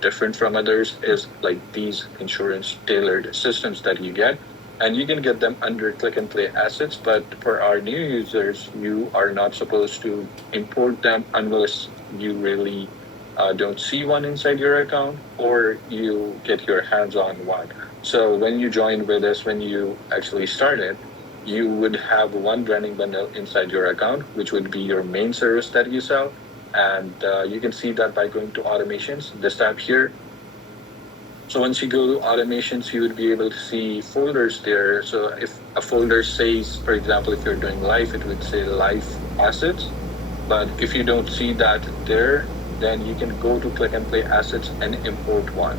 different from others is like these insurance tailored systems that you get. And you can get them under click and play assets, but for our new users, you are not supposed to import them unless you really don't see one inside your account or you get your hands on one. So when you joined with us, when you actually started, you would have one branding bundle inside your account, which would be your main service that you sell. And you can see that by going to automations, this tab here. So once you go to automations, you would be able to see folders there. So if a folder says, for example, if you're doing life, it would say life assets. But if you don't see that there, then you can go to click and play assets and import one.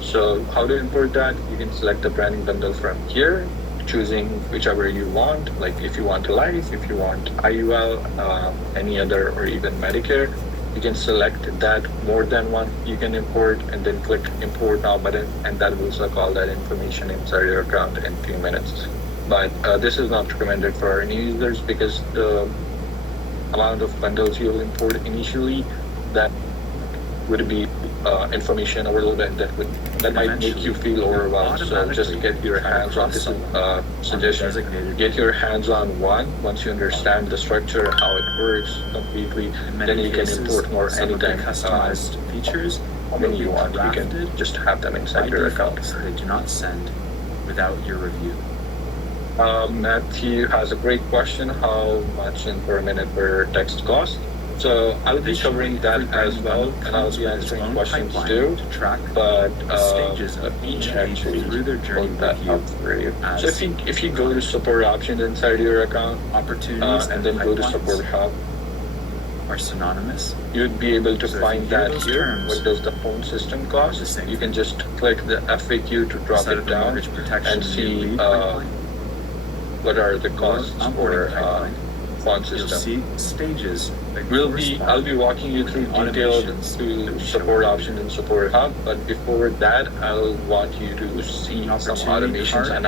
So how to import that? You can select the branding bundle from here, choosing whichever you want, like if you want life, if you want IUL, any other, or even Medicare. You can select that more than one you can import and then click import now button, and that will suck all that information inside your account in a few minutes. But this is not recommended for our new users because the amount of bundles you'll import initially, that would be information overload that might make you feel overwhelmed. So just get your hands on this suggestion. Get your hands on one. Once you understand the structure, how it works completely, then you can import more anytime. Customized features when you want, you can just have them inside your account. They do not send without your review. Matthew has a great question. How much per minute per text cost? So I'll be covering that as well, and I'll be answering questions too. To track but stages of each actually through their journey that with you. up for you. So if you go to support options inside your account, Opportunities and then go to support hub, are synonymous. you'd be able to So if find you hear that those here. terms, What does the phone system cost? the same You can just click the FAQ to drop Instead it of the down mortgage protection and see lead pipeline, what are the costs onboarding for pipeline, phone you'll system. see stages that I'll be walking you through detailed automations to support options and support hub, but before that, I'll want you to see some automations and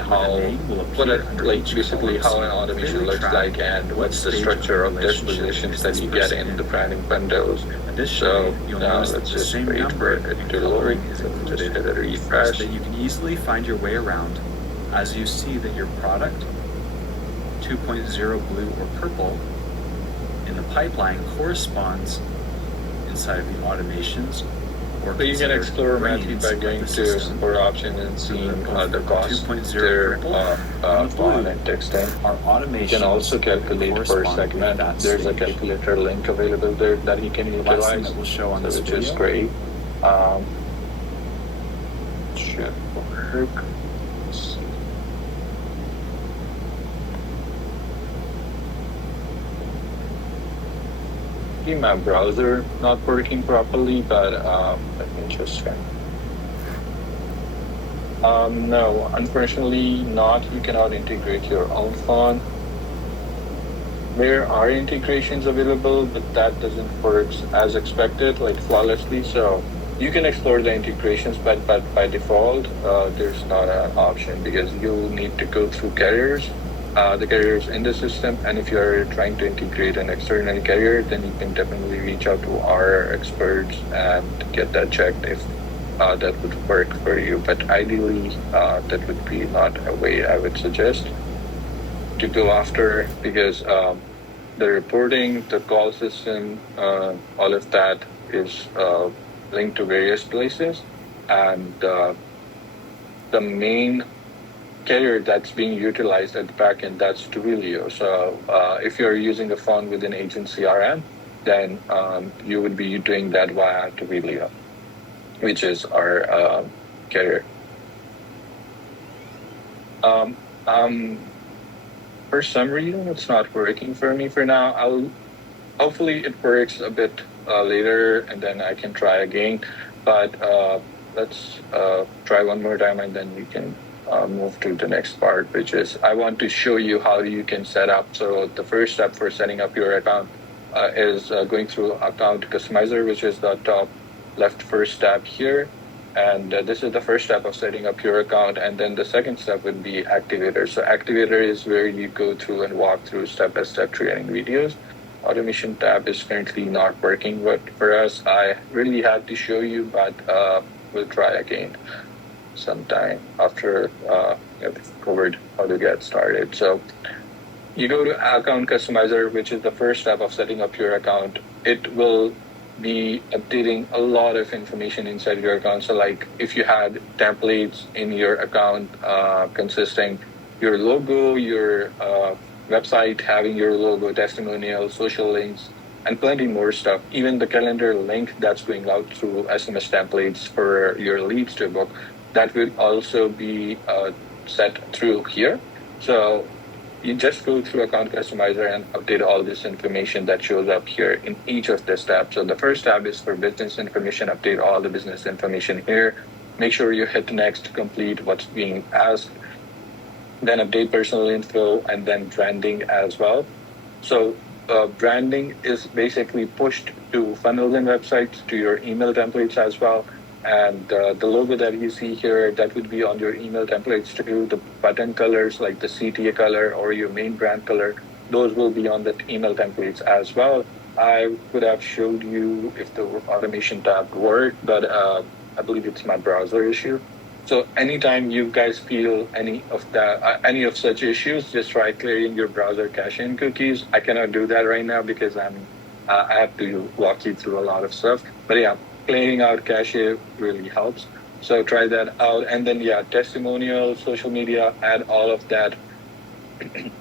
what are like basically how an automation looks like and what's the structure of dispositions that you get in the branding bundles. So now let's just wait for it to load. Just hit a refresh. so that you can easily find your way around as you see that your product 2.0 blue or purple in the pipeline corresponds inside of the automations. Or So you can explore Matthew by going to support option and seeing the cost there font and text in. Our You automation can also calculate per segment. There's a calculator link available there that you can The last thing utilize, that will show on this which video is great. Should work. Let's see. My browser not working properly, but let me just check. No, unfortunately not. You cannot integrate your own font. There are integrations available, but that doesn't work as expected, like flawlessly. So you can explore the integrations, but by default, there's not an option because you'll need to go through carriers. The carriers in the system, and if you're trying to integrate an external carrier, then you can definitely reach out to our experts and get that checked if that would work for you. But ideally, that would be not a way I would suggest to go after because the reporting, the call system, all of that is linked to various places, and the main carrier that's being utilized at the back end, that's Twilio. So if you're using a phone with an agent CRM, then you would be doing that via Twilio, which is our carrier. For some reason, it's not working for me for now. Hopefully it works a bit later, and then I can try again. But let's try one more time, and then we can move to the next part, which is I want to show you how you can set up. So the first step for setting up your account is going through Account Customizer, which is the top left first tab here. And this is the first step of setting up your account. And then the second step would be Activator. So Activator is where you go through and walk through step-by-step training videos. automation tab is currently not working for us. I really had to show you, but we'll try again sometime after we've covered how to get started. So you go to account customizer, which is the first step of setting up your account. It will be updating a lot of information inside your account. So like if you had templates in your account consisting your logo, your website having your logo, testimonial, social links, and plenty more stuff. Even the calendar link that's going out through SMS templates for your leads to book, that will also be set through here. So you just go through account customizer and update all this information that shows up here in each of the tabs. So the first tab is for business information, update all the business information here. Make sure you hit next to complete what's being asked. Then update personal info and then branding as well. So branding is basically pushed to funnels and websites, to your email templates as well. And the logo that you see here, that would be on your email templates too. The button colors like the CTA color or your main brand color, those will be on the email templates as well. I would have showed you if the automation tab worked, but I believe it's my browser issue. So anytime you guys feel any of such issues, just try clearing your browser cache and cookies. I cannot do that right now because I have to walk you through a lot of stuff. But yeah, clearing out cache really helps. So try that out. And then yeah, testimonials, social media, add all of that,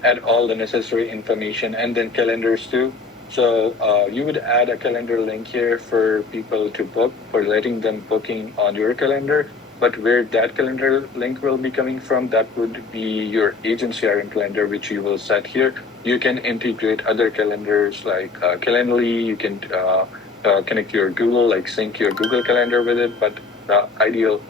add all the necessary information, and then calendars too. So you would add a calendar link here for people to book, for letting them booking on your calendar. But where that calendar link will be coming from, that would be your agent CRM calendar, which you will set here. You can integrate other calendars like Calendly. You can connect your Google, like sync your Google Calendar with it. But the ideal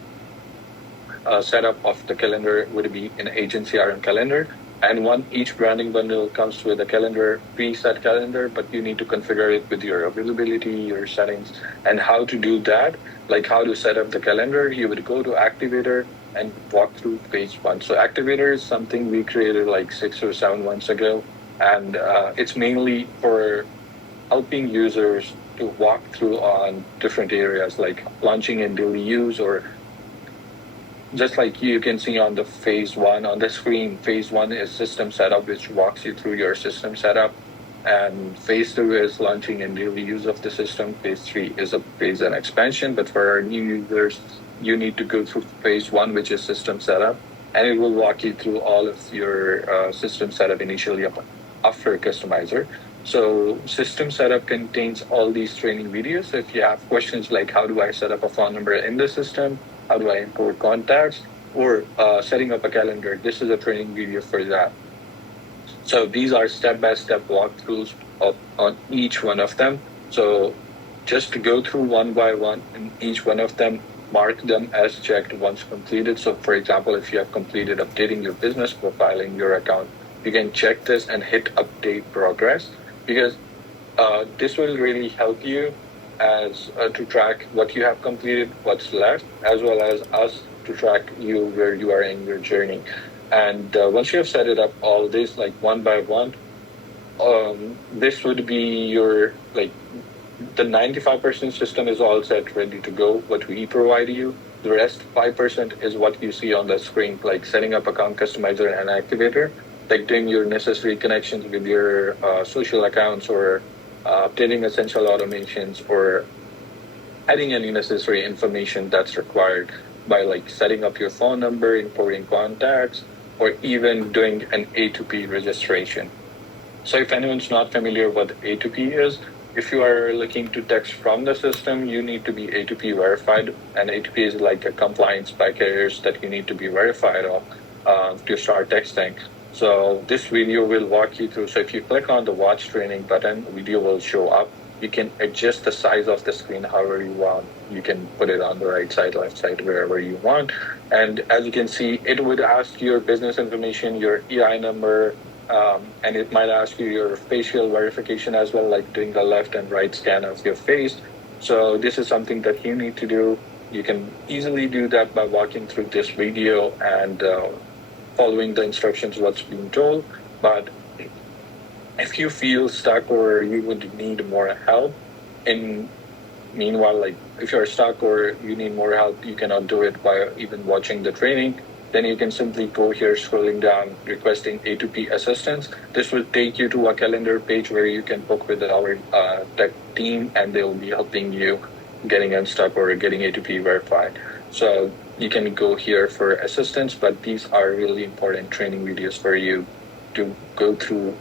setup of the calendar would be an agent CRM calendar. And each branding bundle comes with a calendar, preset calendar, but you need to configure it with your availability, your settings, and how to do that, like how to set up the calendar. You would go to Activator and walk through phase one. So Activator is something we created like 6 or 7 months ago, and it's mainly for helping users to walk through on different areas like launching in daily use, or just like you can see on the phase one on the screen. Phase one is system setup, which walks you through your system setup. And phase two is launching and daily use of the system. Phase three is a phase and expansion. But for our new users, you need to go through phase one, which is system setup. And it will walk you through all of your system setup initially after customizer. So system setup contains all these training videos. So if you have questions like how do I set up a phone number in the system, how do I import contacts, or setting up a calendar, this is a training video for that. So these are step-by-step walkthroughs on each one of them. So just to go through one by one in each one of them, mark them as checked once completed. So for example, if you have completed updating your business profile in your account, you can check this and hit update progress, because this will really help you as to track what you have completed, what's left, as well as us to track you where you are in your journey. And once you have set it up, all this like one by one, this would be your like the 95% system is all set, ready to go. What we provide you, the rest 5% is what you see on the screen, like setting up account customizer and activator, like doing your necessary connections with your social accounts, or updating essential automations, or adding any necessary information that's required by like setting up your phone number, importing contacts, or even doing an A2P registration. So if anyone's not familiar what A2P is, if you are looking to text from the system, you need to be A2P verified. And A2P is like a compliance by carriers that you need to be verified of to start texting. So this video will walk you through. So if you click on the watch training button, video will show up. You can adjust the size of the screen however you want. You can put it on the right side, left side, wherever you want. And as you can see, it would ask your business information, your EI number, and it might ask you your facial verification as well, like doing the left and right scan of your face. So this is something that you need to do. You can easily do that by walking through this video and following the instructions what's being told. But If you feel stuck or you would need more help, in meanwhile, like if you're stuck or you need more help, you cannot do it by even watching the training, then you can simply go here scrolling down, requesting A2P assistance. This will take you to a calendar page where you can book with our tech team, and they'll be helping you getting unstuck or getting A2P verified. So you can go here for assistance, but these are really important training videos for you to go through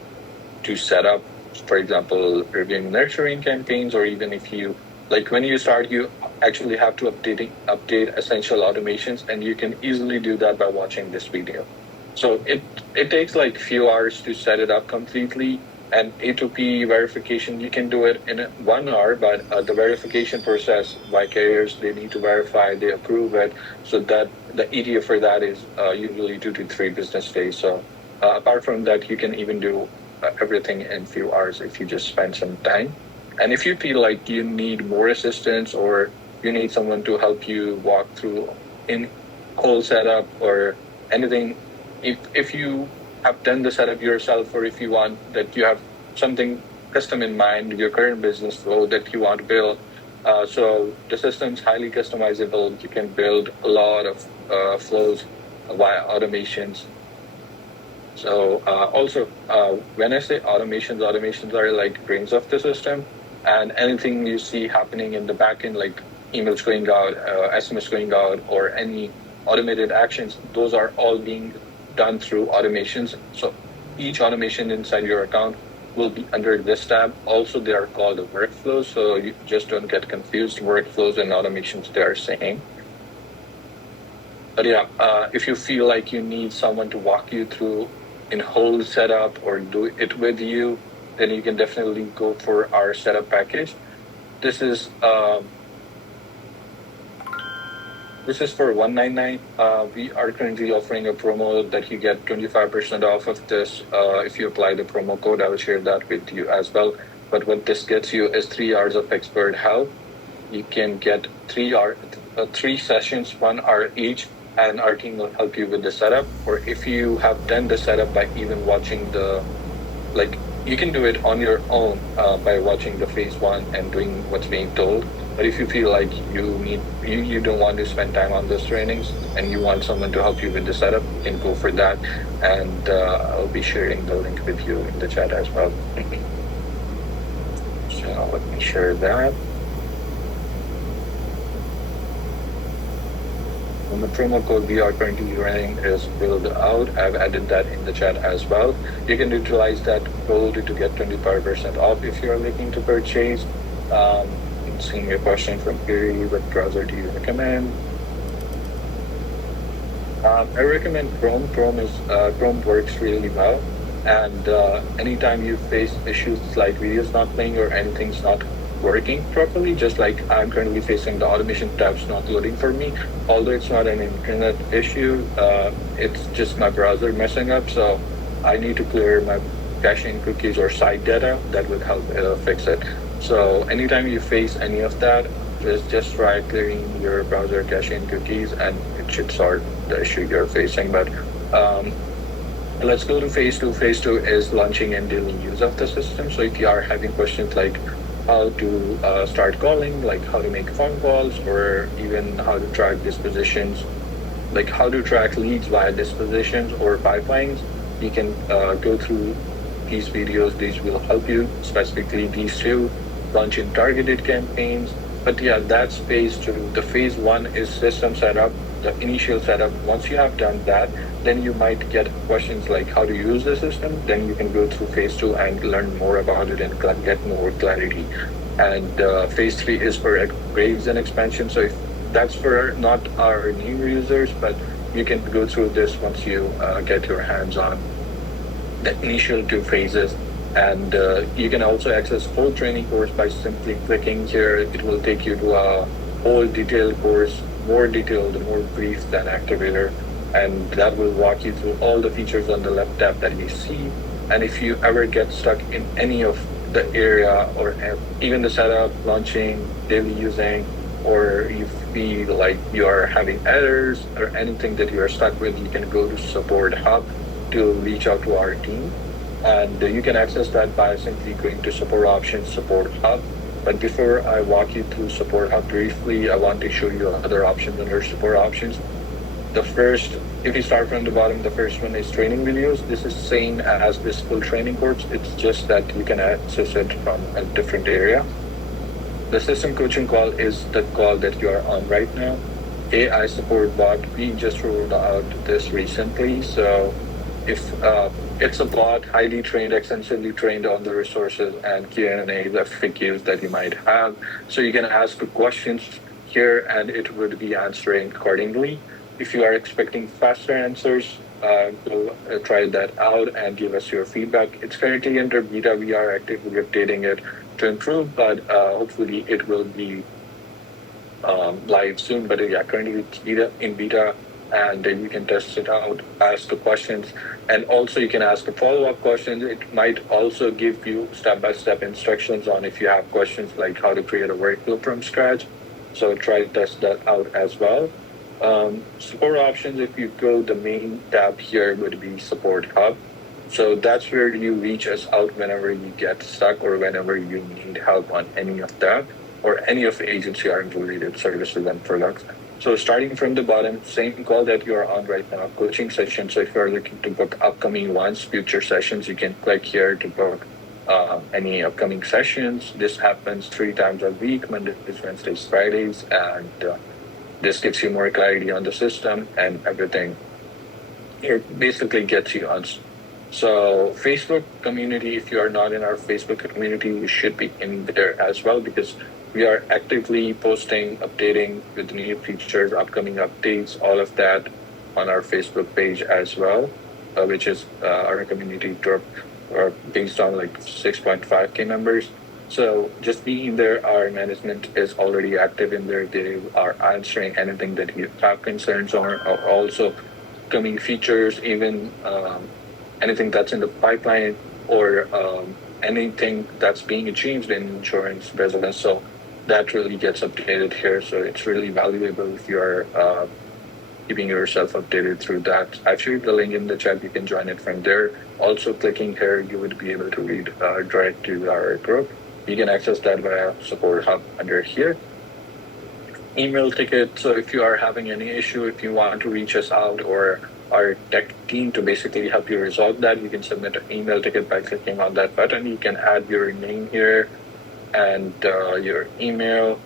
to set up, for example, reviewing nurturing campaigns, or even if you like when you start, you actually have to update essential automations, and you can easily do that by watching this video. So it takes like few hours to set it up completely. And A2P verification, you can do it in 1 hour, but the verification process by carriers, they need to verify, they approve it. So that the ETA for that is usually 2 to 3 business days. So apart from that, you can even do everything in few hours if you just spend some time. And if you feel like you need more assistance or you need someone to help you walk through in whole setup or anything, if you have done the setup yourself, or if you want that you have something custom in mind, your current business flow that you want to build, so the system's highly customizable. You can build a lot of flows via automations. So also, when I say automations, automations are like brains of the system, and anything you see happening in the backend, like emails going out, SMS going out, or any automated actions, those are all being done through automations. So each automation inside your account will be under this tab. Also, they are called workflows, so you just don't get confused. Workflows and automations, they are same. But yeah, if you feel like you need someone to walk you through in whole setup or do it with you, then you can definitely go for our setup package. This is for $199. We are currently offering a promo that you get 25% off of this if you apply the promo code. I will share that with you as well. But what this gets you is 3 hours of expert help. You can get 3 sessions, 1 hour each, and our team will help you with the setup. Or if you have done the setup by even watching you can do it on your own by watching the phase 1 and doing what's being told. But if you feel like you don't want to spend time on those trainings and you want someone to help you with the setup, you can go for that. And I'll be sharing the link with you in the chat as well. So let me share that. And the promo code we are currently running is build out. I've added that in the chat as well. You can utilize that code to get 25% off if you're looking to purchase. Seeing a question from Gary, what browser do you recommend? I recommend Chrome. Chrome works really well, and anytime you face issues like videos not playing or anything's not working properly, just like I'm currently facing the automation tabs not loading for me, although it's not an internet issue, it's just my browser messing up, so I need to clear my caching cookies or site data. That would help fix it. So anytime you face any of that, just try clearing your browser cache and cookies, and it should sort the issue you're facing. But let's go to phase 2. Phase 2 is launching and daily use of the system. So if you are having questions like how to start calling, like how to make phone calls, or even how to track dispositions, like how to track leads via dispositions or pipelines, you can go through these videos. These will help you, specifically these two, launching targeted campaigns. But yeah, that's phase 2. The phase 1 is system setup, the initial setup. Once you have done that, then you might get questions like how to use the system. Then you can go through phase 2 and learn more about it and get more clarity. And phase 3 is for upgrades and expansion. So if that's for not our new users, but you can go through this once you get your hands on the initial 2 phases. And you can also access whole training course by simply clicking here. It will take you to a whole detailed course, more detailed, more brief than Activator, and that will walk you through all the features on the left tab that you see. And if you ever get stuck in any of the area, or even the setup, launching, daily using, or you feel like you are having errors or anything that you are stuck with, you can go to Support Hub to reach out to our team. And you can access that by simply going to support options, support hub. But before I walk you through support hub briefly, I want to show you other options under support options. The first, if you start from the bottom, the first one is training videos. This is same as this full training course. It's just that you can access it from a different area. The system coaching call is the call that you are on right now. AI support bot, we just rolled out this recently. So if it's a bot, highly trained, extensively trained on the resources and Q&A, the FAQs that you might have. So you can ask questions here and it would be answering accordingly. If you are expecting faster answers, go try that out and give us your feedback. It's currently under beta. We are actively updating it to improve, but hopefully it will be live soon. But yeah, currently it's in beta, and then you can test it out, ask the questions, and also you can ask a follow-up questions. It might also give you step-by-step instructions on if you have questions like how to create a workflow from scratch. So try to test that out as well. Support options, if you go, the main tab here would be support hub. So that's where you reach us out whenever you get stuck or whenever you need help on any of that or any of the agency or related services and products. So starting from the bottom, same call that you are on right now, coaching session. So if you're looking to book upcoming ones, future sessions, you can click here to book any upcoming sessions. This happens 3 times a week, Mondays, Wednesdays, Fridays, and this gives you more clarity on the system and everything. It basically gets you on. So Facebook community, if you are not in our Facebook community, you should be in there as well because we are actively posting, updating with new features, upcoming updates, all of that on our Facebook page as well, which is our community group based on like 6.5K members. So just being there, our management is already active in there. They are answering anything that you have concerns on, or also coming features, even anything that's in the pipeline, or anything that's being changed in insurance business. So that really gets updated here. So it's really valuable if you're keeping yourself updated through that. Actually, the link in the chat, you can join it from there. Also, clicking here, you would be able to read direct to our group. You can access that via support hub under here. Email ticket. So if you are having any issue, if you want to reach us out or our tech team to basically help you resolve that, you can submit an email ticket by clicking on that button. You can add your name here and your email,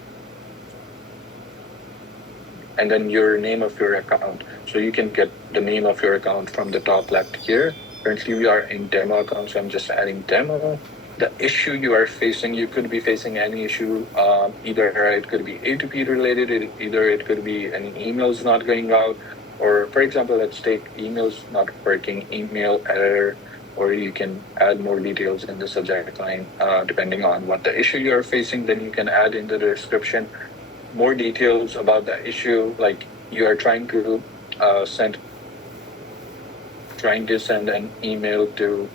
and then your name of your account. So you can get the name of your account from the top left here. Currently we are in demo account, so I'm just adding demo. The issue you are facing, you could be facing any issue, either it could be A2P related, either it could be any emails not going out, or for example, let's take emails not working, email error, or you can add more details in the subject line, depending on what the issue you're facing. Then you can add in the description more details about the issue, like you are trying to send an email to,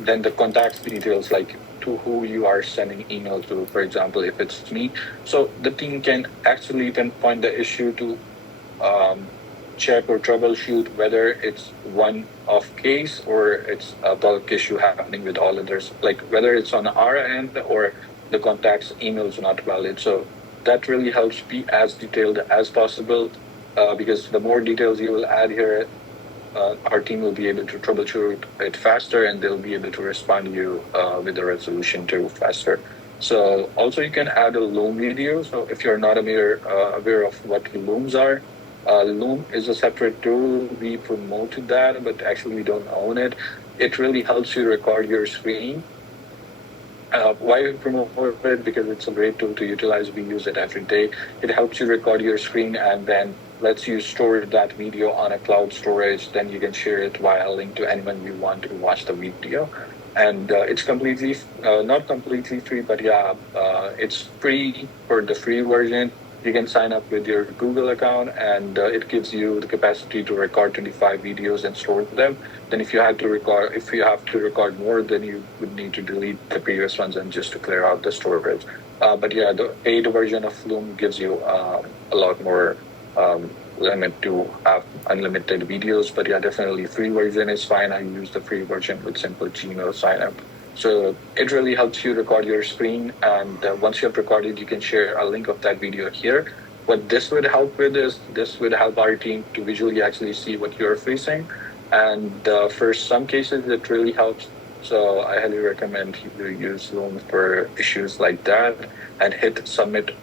then the contact details, like to who you are sending email to, for example, if it's me. So the team can actually pinpoint the issue to check or troubleshoot whether it's one-off case or it's a bulk issue happening with all others, like whether it's on our end or the contact's email is not valid. So that really helps be as detailed as possible because the more details you will add here, our team will be able to troubleshoot it faster and they'll be able to respond to you with the resolution too faster. So also you can add a Loom video. So if you're not aware of what Looms are, Loom is a separate tool. We promoted that, but actually we don't own it. It really helps you record your screen. Why we promote it? Because it's a great tool to utilize. We use it every day. It helps you record your screen and then lets you store that video on a cloud storage. Then you can share it via a link to anyone you want to watch the video. And it's completely, not completely free, but yeah, it's free for the free version. You can sign up with your Google account and it gives you the capacity to record 25 videos and store them. Then if you have to record more, then you would need to delete the previous ones and just to clear out the storage. But yeah, the paid version of Loom gives you a lot more limit to have unlimited videos, but yeah, definitely free version is fine. I use the free version with simple Gmail sign up. So it really helps you record your screen, and once you have recorded, you can share a link of that video here. What this would help with is this would help our team to visually actually see what you're facing, and for some cases, it really helps. So I highly recommend you use Zoom for issues like that, and hit submit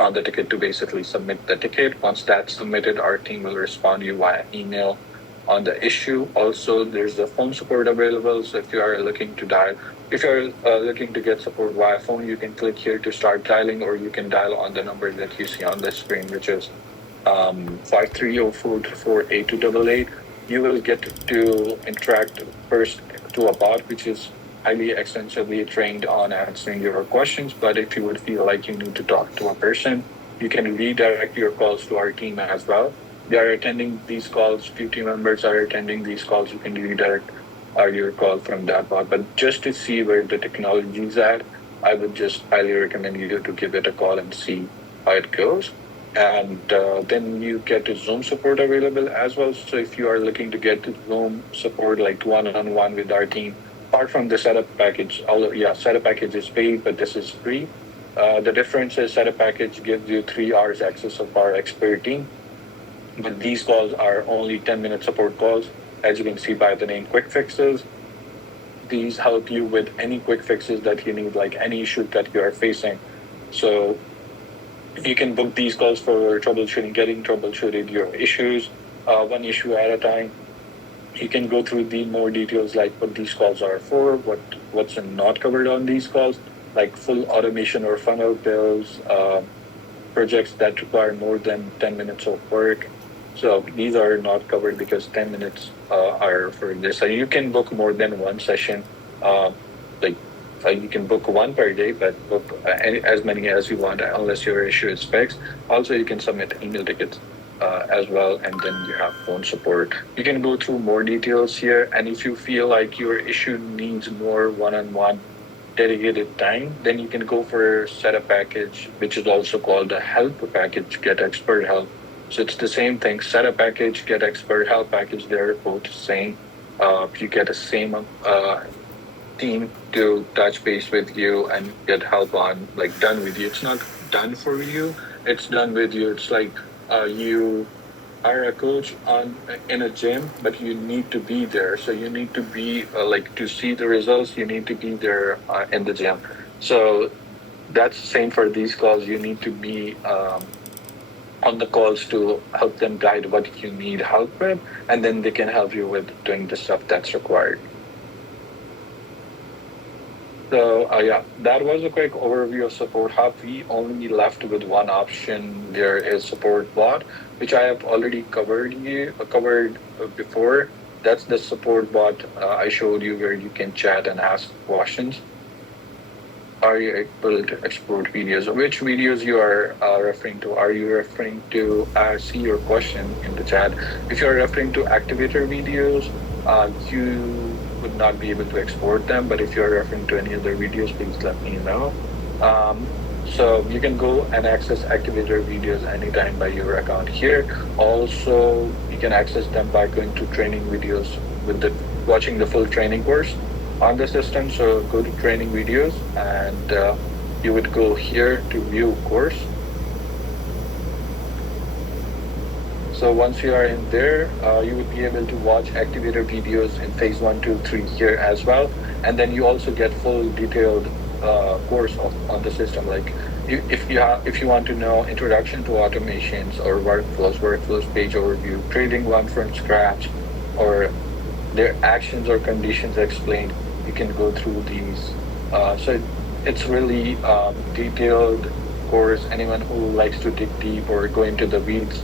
on the ticket to basically submit the ticket. Once that's submitted, our team will respond to you via email on the issue. Also, there's the phone support available. So if you are looking to dial, if you're looking to get support via phone, you can click here to start dialing, or you can dial on the number that you see on the screen, which is 5304248288. You will get to interact first to a bot, which is highly extensively trained on answering your questions. But if you would feel like you need to talk to a person, you can redirect your calls to our team as well. They are attending these calls, few team members are attending these calls. You can redirect your call from that bot. But just to see where the technology is at, I would just highly recommend you to give it a call and see how it goes. And then you get Zoom support available as well. So if you are looking to get Zoom support like one-on-one with our team, apart from the setup package, although yeah, setup package is paid, but this is free. The difference is setup package gives you 3 hours access of our expert team, but these calls are only 10-minute support calls. As you can see by the name, quick fixes. These help you with any quick fixes that you need, like any issue that you are facing. So you can book these calls for troubleshooting your issues, one issue at a time. You can go through the more details like what these calls are for, what's not covered on these calls, like full automation or funnel builds, projects that require more than 10 minutes of work. So these are not covered because 10 minutes are for this. So you can book more than one session. Like you can book one per day, but book as many as you want, unless your issue is fixed. Also, you can submit email tickets as well, and then you have phone support. You can go through more details here, and if you feel like your issue needs more one-on-one dedicated time, then you can go for setup package, which is also called the help package, get expert help. So it's the same thing, setup package, get expert help package, they're both same. You get the same team to touch base with you and get help on, like, done with you. It's not done for you, it's done with you. It's like you are a coach in a gym, but you need to be there. So you need to be like, to see the results, you need to be there in the gym. So that's the same for these calls. You need to be on the calls to help them guide what you need help with, and then they can help you with doing the stuff that's required. So yeah, that was a quick overview of Support Hub. We only left with one option. There is Support Bot, which I have already covered before. That's the Support Bot I showed you, where you can chat and ask questions. Are you able to export videos? Which videos you are referring to? Are you referring to see your question in the chat? If you are referring to activator videos, you would not be able to export them. But if you are referring to any other videos, please let me know. So you can go and access activator videos anytime by your account here. Also, you can access them by going to training videos watching the full training course on the system. So go to training videos, and you would go here to view course. So once you are in there, you would be able to watch activator videos in phase 1, 2, 3 here as well. And then you also get full detailed course on the system. Like if you want to know introduction to automations or workflows, page overview, creating one from scratch, or their actions or conditions explained, you can go through these. So it's really detailed course. Anyone who likes to dig deep or go into the weeds,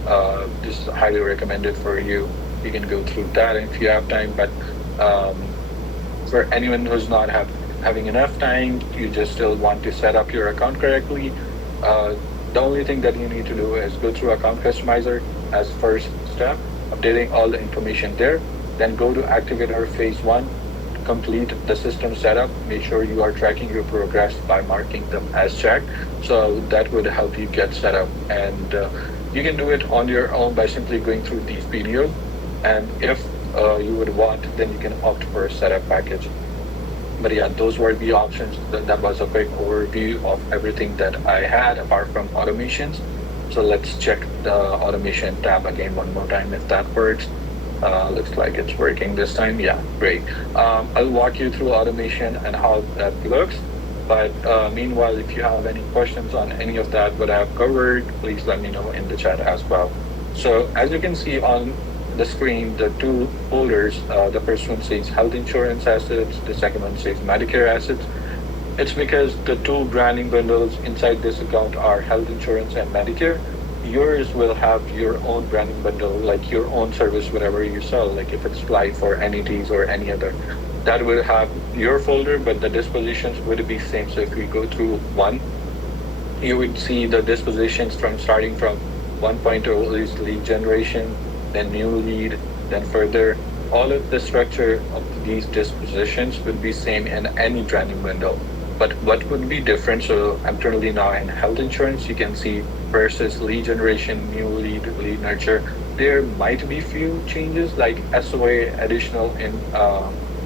this is highly recommended for you. You can go through that if you have time. But for anyone who's not having enough time, you just still want to set up your account correctly, the only thing that you need to do is go through account customizer as first step, updating all the information there. Then go to activator phase 1, complete the system setup. Make sure you are tracking your progress by marking them as checked. So that would help you get set up. And You can do it on your own by simply going through these videos. And if you would want, then you can opt for a setup package. But yeah, those were the options. That was a quick overview of everything that I had apart from automations. So let's check the automation tab again one more time if that works. Looks like it's working this time. Yeah, great. I'll walk you through automation and how that looks. But meanwhile, if you have any questions on any of that, what I've covered, please let me know in the chat as well. So as you can see on the screen, the two folders, the first one says health insurance assets, the second one says Medicare assets. It's because the two branding bundles inside this account are health insurance and Medicare. Yours will have your own branding bundle, like your own service, whatever you sell, like if it's life or annuities or any other. That will have your folder, but the dispositions would be same. So if we go through one, you would see the dispositions from starting from 1.0 is lead generation, then new lead, then further. All of the structure of these dispositions would be same in any branding window. But what would be different? So I'm currently now in health insurance. You can see versus lead generation, new lead, lead nurture. There might be few changes like SOA additional in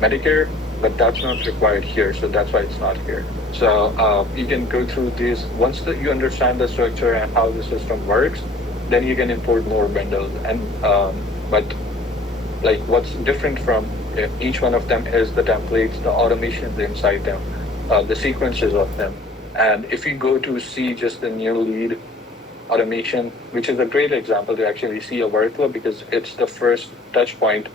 Medicare, but that's not required here. So that's why it's not here. So you can go through this. Once that you understand the structure and how the system works, then you can import more bundles. And but like what's different from each one of them is the templates, the automations inside them, the sequences of them. And if you go to see just the new lead automation, which is a great example to actually see a workflow because it's the first touch point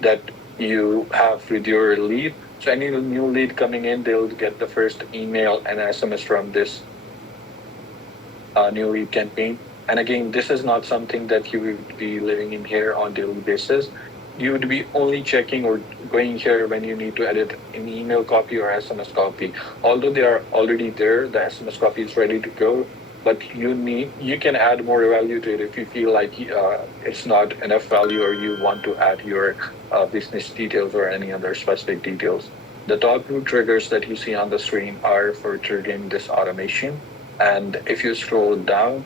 that you have with your lead. So any new lead coming in, they'll get the first email and SMS from this new lead campaign. And again, this is not something that you would be living in here on daily basis. You would be only checking or going here when you need to edit an email copy or SMS copy. Although they are already there, the SMS copy is ready to go. But you can add more value to it if you feel like it's not enough value or you want to add your business details or any other specific details. The top two triggers that you see on the screen are for triggering this automation. And if you scroll down,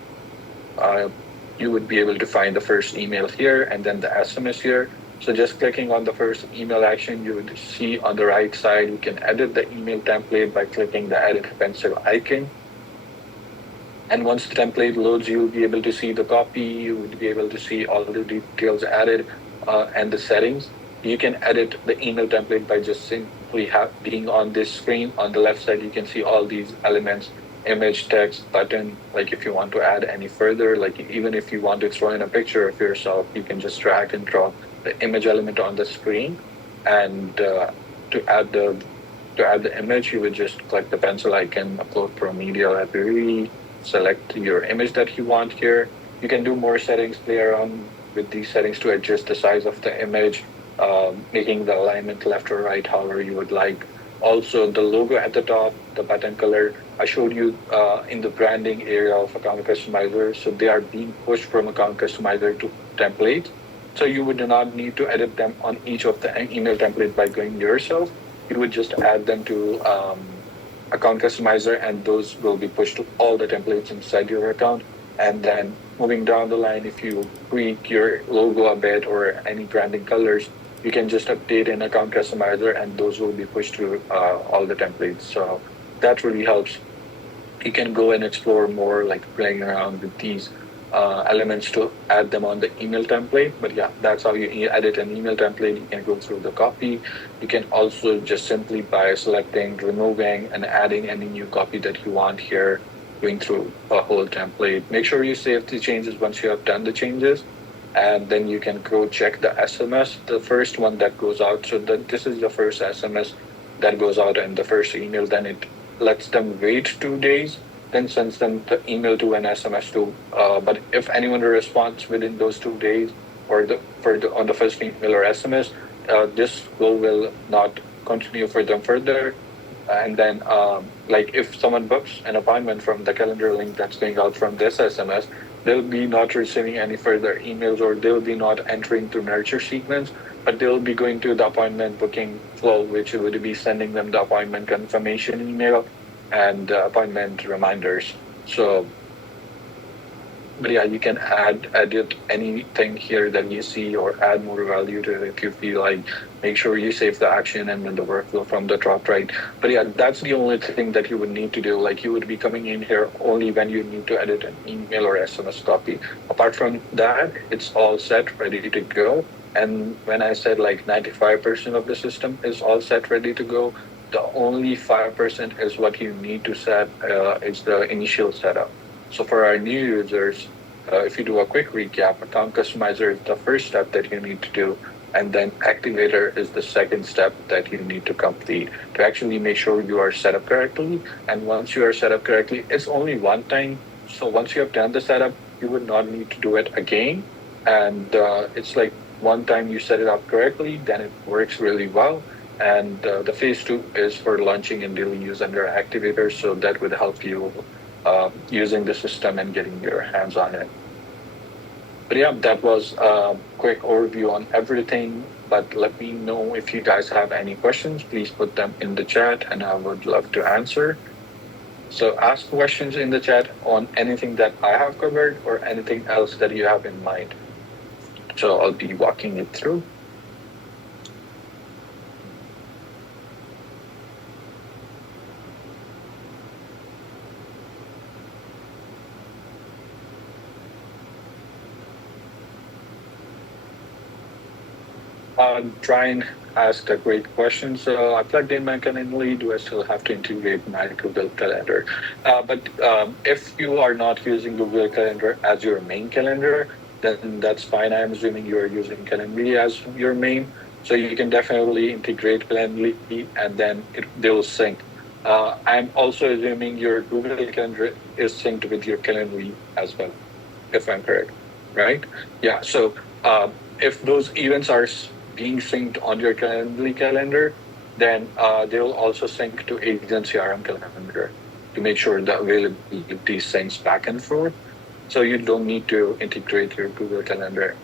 you would be able to find the first email here and then the SMS here. So just clicking on the first email action, you would see on the right side, you can edit the email template by clicking the edit pencil icon. And once the template loads, you'll be able to see the copy, you would be able to see all the details added and the settings. You can edit the email template by just simply being on this screen. On the left side, you can see all these elements, image, text, button. Like if you want to add any further, like even if you want to throw in a picture of yourself, you can just drag and drop the image element on the screen. And to add the image, you would just click the pencil icon, upload from media library, select your image that you want here. You can do more settings, play around with these settings to adjust the size of the image, making the alignment left or right, however you would like. Also, the logo at the top, the button color, I showed you in the branding area of account customizer. So they are being pushed from account customizer to template. So you would not need to edit them on each of the email template by going yourself. You would just add them to account customizer, and those will be pushed to all the templates inside your account. And then moving down the line, if you tweak your logo a bit or any branding colors, you can just update in account customizer and those will be pushed to all the templates. So that really helps. You can go and explore more, like playing around with these elements to add them on the email template. But yeah, that's how you edit an email template. You can go through the copy. You can also just simply by selecting, removing, and adding any new copy that you want here, going through a whole template. Make sure you save the changes once you have done the changes. And then you can go check the SMS, the first one that goes out. So this is the first SMS that goes out and the first email. Then it lets them wait 2 days, then sends them the email to an SMS to. But if anyone responds within those 2 days or on the first email or SMS, this flow will not continue for them further. And then, like if someone books an appointment from the calendar link that's going out from this SMS, they'll be not receiving any further emails or they'll be not entering to nurture sequence, but they'll be going to the appointment booking flow, which would be sending them the appointment confirmation email and appointment reminders. So But yeah, you can edit anything here that you see or add more value to it if you feel like. Make sure you save the action and then the workflow from the top right. But yeah, that's the only thing that you would need to do. Like you would be coming in here only when you need to edit an email or SMS copy. Apart from that, it's all set, ready to go. And when I said like 95% of the system is all set, ready to go, the only 5% is what you need to set, is the initial setup. So for our new users, if you do a quick recap, account customizer is the first step that you need to do, and then activator is the second step that you need to complete to actually make sure you are set up correctly. And once you are set up correctly, it's only one time. So once you have done the setup, you would not need to do it again. And it's like one time you set it up correctly, then it works really well. And the phase two is for launching and daily use under activator. So that would help you using the system and getting your hands on it. But yeah, that was a quick overview on everything. But let me know if you guys have any questions. Please put them in the chat and I would love to answer. So ask questions in the chat on anything that I have covered or anything else that you have in mind. So I'll be walking it through. Brian asked a great question. So I plugged in my Calendly. Do I still have to integrate my Google Calendar? But if you are not using Google Calendar as your main calendar, then that's fine. I'm assuming you are using Calendly as your main. So you can definitely integrate Calendly and then they will sync. I'm also assuming your Google Calendar is synced with your Calendly as well, if I'm correct, right? Yeah. So if those events are being synced on your Calendly calendar, then they will also sync to Agent CRM calendar to make sure the availability syncs back and forth. So you don't need to integrate your Google Calendar.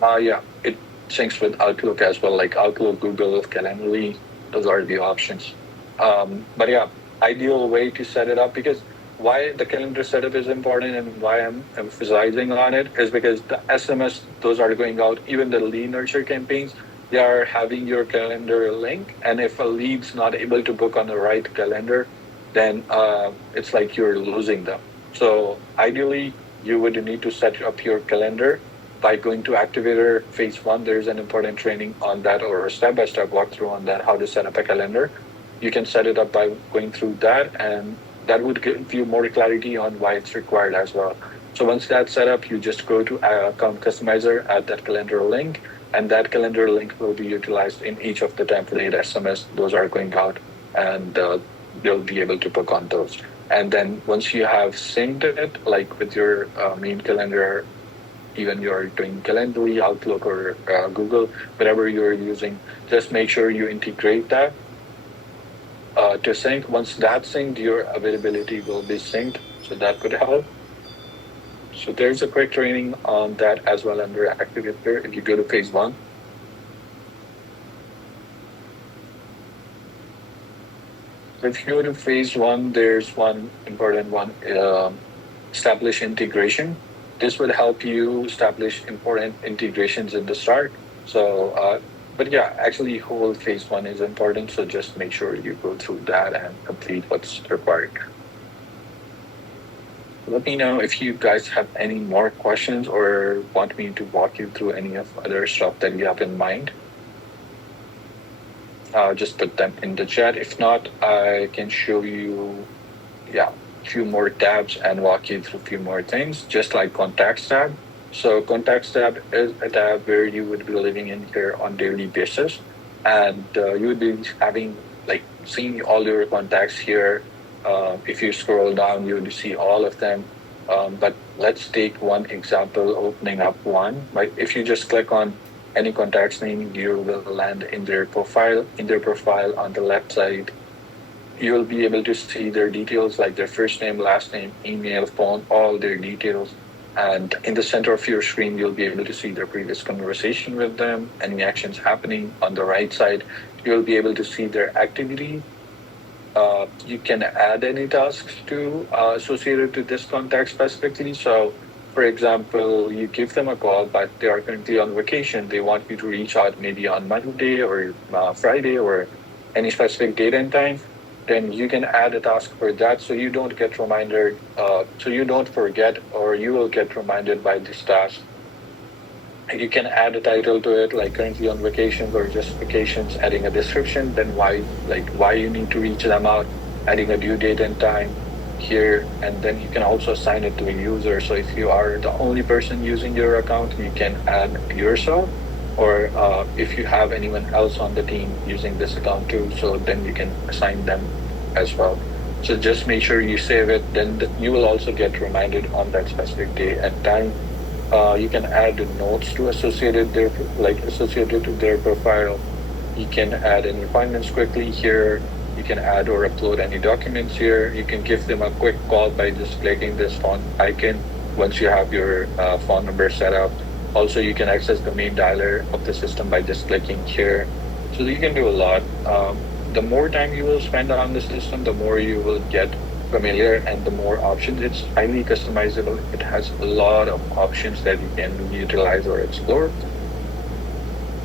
Yeah, it syncs with Outlook as well, like Outlook, Google, Calendly. Those are the options. But yeah, ideal way to set it up, because why the calendar setup is important and why I'm emphasizing on it is because the SMS, those are going out, even the lead nurture campaigns, they are having your calendar link. And if a lead's not able to book on the right calendar, then it's like you're losing them. So ideally, you would need to set up your calendar by going to Activator Phase 1. There's an important training on that, or a step-by-step walkthrough on that, how to set up a calendar. You can set it up by going through that, and that would give you more clarity on why it's required as well. So once that's set up, you just go to Account Customizer, add that calendar link, and that calendar link will be utilized in each of the template SMS. Those are going out, and you'll be able to book on those. And then once you have synced it, like with your main calendar, even you're doing Calendly, Outlook, or Google, whatever you're using, just make sure you integrate that to sync. Once that's synced, your availability will be synced. So that could help. So there's a quick training on that as well under Activator if you go to Phase 1. If you go to Phase 1, there's one important one, establish integration. This would help you establish important integrations in the start. So, but yeah, actually, whole Phase 1 is important. So just make sure you go through that and complete what's required. Let me know if you guys have any more questions or want me to walk you through any of other stuff that you have in mind. Just put them in the chat. If not, I can show you, a few more tabs and walk you through a few more things, just like Contacts tab. So Contacts tab is a tab where you would be living in here on daily basis, and you would be having like seeing all your contacts here. If you scroll down, you would see all of them. But let's take one example, opening up one. Like if you just click on any contact's name, you will land in their profile. In their profile on the left side, you will be able to see their details, like their first name, last name, email, phone, all their details. And in the center of your screen, you'll be able to see their previous conversation with them, any actions happening. On the right side, you'll be able to see their activity. You can add any tasks to associated to this contact specifically. So, for example, you give them a call, but they are currently on vacation. They want you to reach out maybe on Monday or Friday or any specific date and time. Then you can add a task for that, so you don't get reminded. So you don't forget, or you will get reminded by this task. You can add a title to it, like currently on vacations or just vacations, adding a description, then why you need to reach them out, adding a due date and time here, and then you can also assign it to a user. So if you are the only person using your account, you can add yourself, or if you have anyone else on the team using this account too, so then you can assign them as well. So just make sure you save it, then you will also get reminded on that specific day and time. You can add notes to associated to their profile. You can add any appointments quickly here. You can add or upload any documents here. You can give them a quick call by just clicking this phone icon once you have your phone number set up. Also, you can access the main dialer of the system by just clicking here. So you can do a lot. The more time you will spend on the system, the more you will get familiar and the more options. It's highly customizable. It has a lot of options that you can utilize or explore.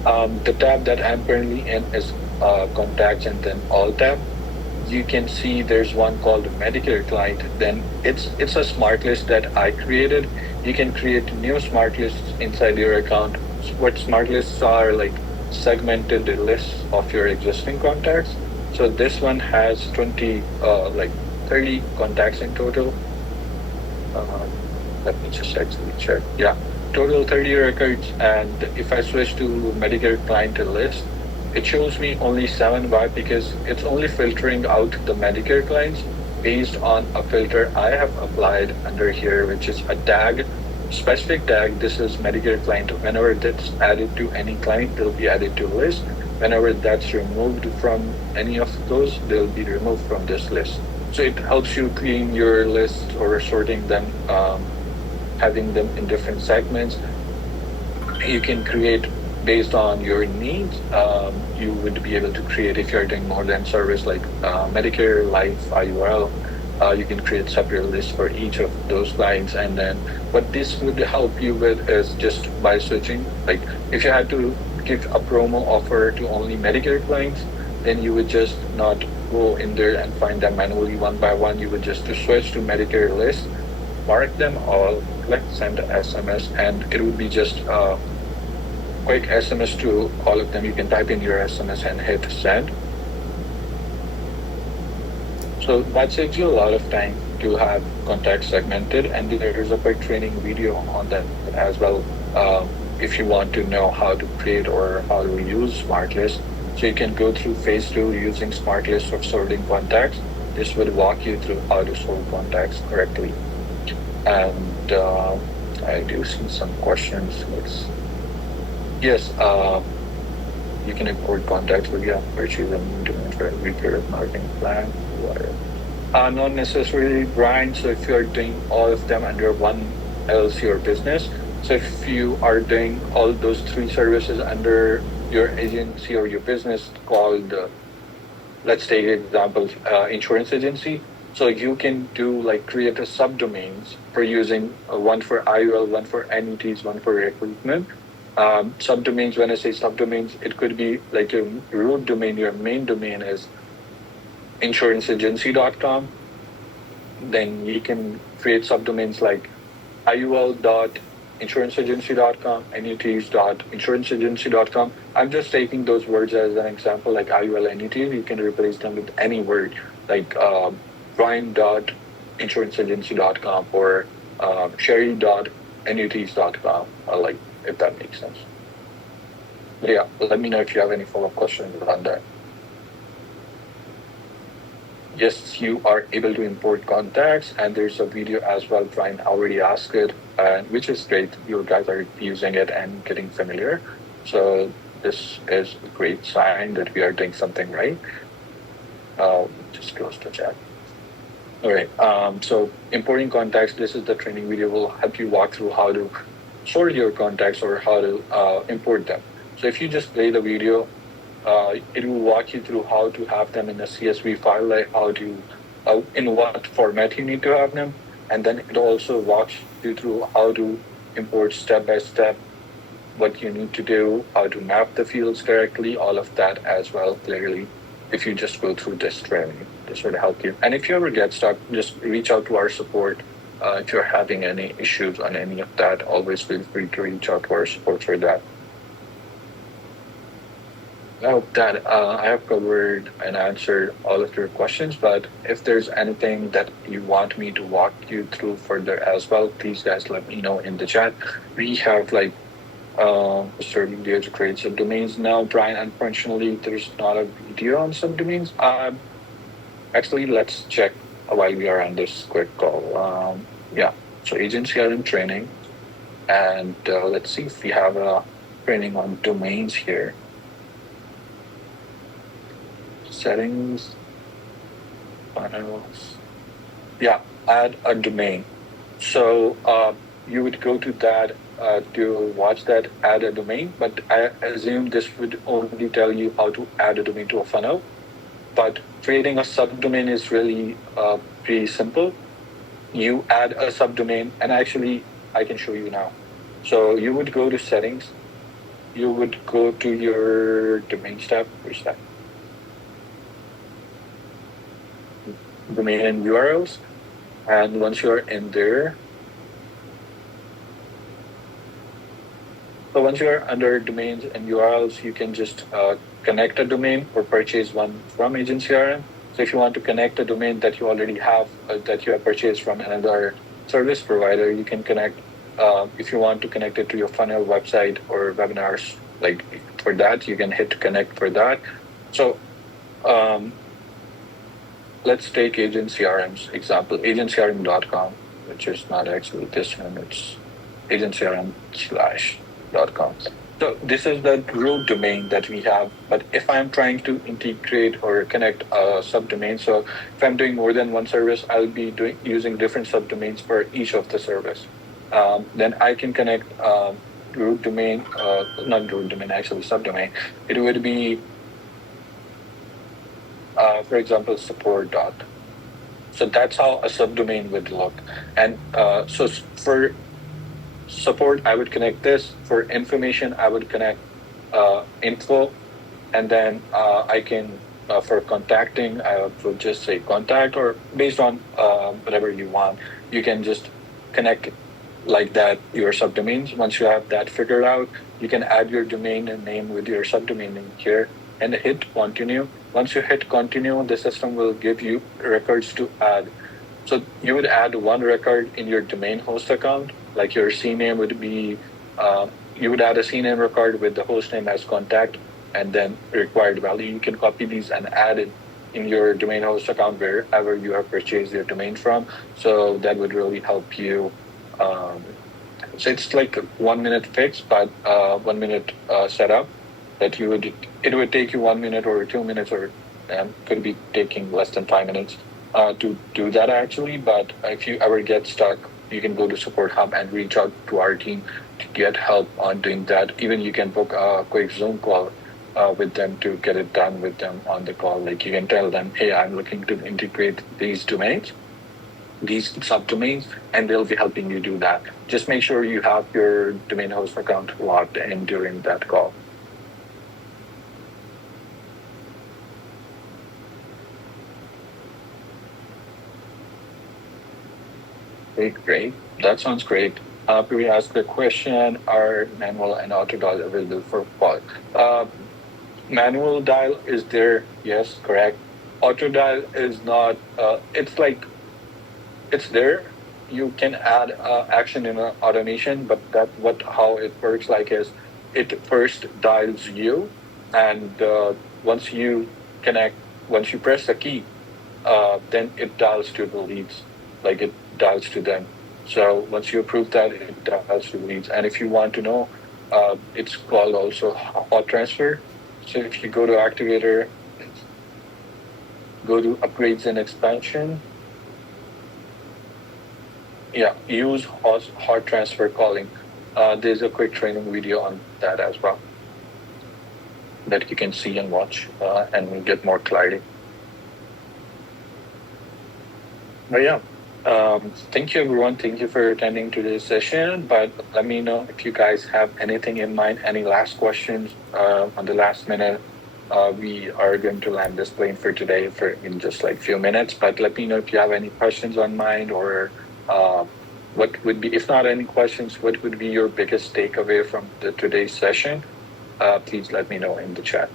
The tab that I'm currently in is contacts and then all tab. You can see there's one called Medicare client. Then it's a smart list that I created. You can create new smart lists inside your account. What smart lists are, like segmented lists of your existing contacts. So this one has 30 contacts in total. Uh, Let me just actually check. Yeah, total 30 records. And if I switch to Medicare client list, it shows me only 7. Why? Because it's only filtering out the Medicare clients based on a filter I have applied under here, which is a tag, specific tag. This is Medicare client. Whenever that's added to any client, they'll be added to a list. Whenever that's removed from any of those, they'll be removed from this list. So it helps you clean your list or sorting them, having them in different segments. You can create based on your needs. You would be able to create if you're doing more than service like Medicare, Life, IUL. You can create separate lists for each of those clients. And then what this would help you with is just by switching. Like if you had to give a promo offer to only Medicare clients, then you would just not go in there and find them manually one by one. You would just switch to Medicare list, mark them all, click send SMS, and it would be just a quick SMS to all of them. You can type in your SMS and hit send. So that saves you a lot of time to have contacts segmented, and there is a quick training video on that as well. If you want to know how to create or how to use smart lists. So you can go through phase 2 using smart lists of sorting contacts. This will walk you through how to sort contacts correctly. And I do see some questions. Yes, you can import contacts, but yeah, purchase them to a weaker marketing plan. Not necessarily, Brian. So if you're doing all of them under one LLC or business, so if you are doing all those 3 services under your agency or your business called, let's take example, insurance agency. So you can do like create a subdomains for using one for IUL, one for annuities, one for recruitment. Subdomains, when I say subdomains, it could be like your root domain, your main domain is insuranceagency.com. Then you can create subdomains like IUL.insuranceagency.com, annuities.insuranceagency.com. I'm just taking those words as an example, like IUL annuities. You can replace them with any word like Brian.insuranceagency.com or Sherry.annuities.com, like if that makes sense. But yeah, let me know if you have any follow-up questions on that. Yes, you are able to import contacts, and there's a video as well. Brian already asked it, which is great. You guys are using it and getting familiar. So this is a great sign that we are doing something right. Just close the chat. All right. So importing contacts. This is the training video. Will help you walk through how to sort your contacts or how to import them. So if you just play the video, It will walk you through how to have them in a CSV file, like how to, in what format you need to have them. And then it also walks you through how to import step by step what you need to do, how to map the fields correctly, all of that as well, clearly, if you just go through this training. This would help you. And if you ever get stuck, just reach out to our support. If you're having any issues on any of that, always feel free to reach out to our support for that. I hope that I have covered and answered all of your questions. But if there's anything that you want me to walk you through further as well, please guys let me know in the chat. We have like starting there to create subdomains now, Brian. Unfortunately, there's not a video on subdomains. Actually, let's check while we are on this quick call. Yeah, so agency are in training, and let's see if we have a training on domains here. Settings, funnels. Yeah, add a domain. So you would go to that to watch that add a domain, but I assume this would only tell you how to add a domain to a funnel. But creating a subdomain is really pretty simple. You add a subdomain, and actually, I can show you now. So you would go to settings, you would go to your domains tab. Where's that? Domain and URLs. And once you're in there, so once you're under domains and URLs, you can just connect a domain or purchase one from Agent CRM. So if you want to connect a domain that you already have, that you have purchased from another service provider, you can connect. If you want to connect it to your funnel, website, or webinars, like for that, you can hit connect for that. So let's take Agent CRM's example, agentcrm.com, which is not actually this one, it's agentcrm/.com. So this is the root domain that we have. But if I'm trying to integrate or connect a subdomain, so if I'm doing more than one service, I'll be using different subdomains for each of the service. Then I can connect root domain, not root domain, actually subdomain. It would be, for example, support dot. So that's how a subdomain would look. And so for support, I would connect this. For information, I would connect info. And then I can, for contacting, I would just say contact, or based on whatever you want, you can just connect like that your subdomains. Once you have that figured out, you can add your domain and name with your subdomain name here and hit continue. Once you hit continue, the system will give you records to add. So you would add one record in your domain host account, like your CNAME would be, you would add a CNAME record with the host name as contact, and then required value. You can copy these and add it in your domain host account wherever you have purchased your domain from. So that would really help you. So it's like a 1 minute fix, but 1 minute setup that you would, it would take you 1 minute or 2 minutes, or could be taking less than 5 minutes to do that actually. But if you ever get stuck, you can go to Support Hub and reach out to our team to get help on doing that. Even you can book a quick Zoom call with them to get it done with them on the call. Like you can tell them, hey, I'm looking to integrate these domains, these subdomains, and they'll be helping you do that. Just make sure you have your domain host account logged in during that call. Great. That sounds great. We asked the question, are manual and auto dial available for call? Manual dial is there, yes, correct. Auto dial is not, it's like, it's there. You can add action in an automation, but how it works like is, it first dials you, and once you connect, once you press the key, then it dials to the leads, like it dials to them. So once you approve that, it dials to the leads. And if you want to know, it's called also hot transfer. So if you go to activator, go to upgrades and expansion. Yeah, use hot transfer calling. There's a quick training video on that as well. that you can see and watch and get more clarity. But yeah, thank you everyone. Thank you for attending today's session. But let me know if you guys have anything in mind, any last questions on the last minute. We are going to land this plane for today for in just like few minutes. But let me know if you have any questions on mind or what would be, if not any questions, what would be your biggest takeaway from today's session? Please let me know in the chat.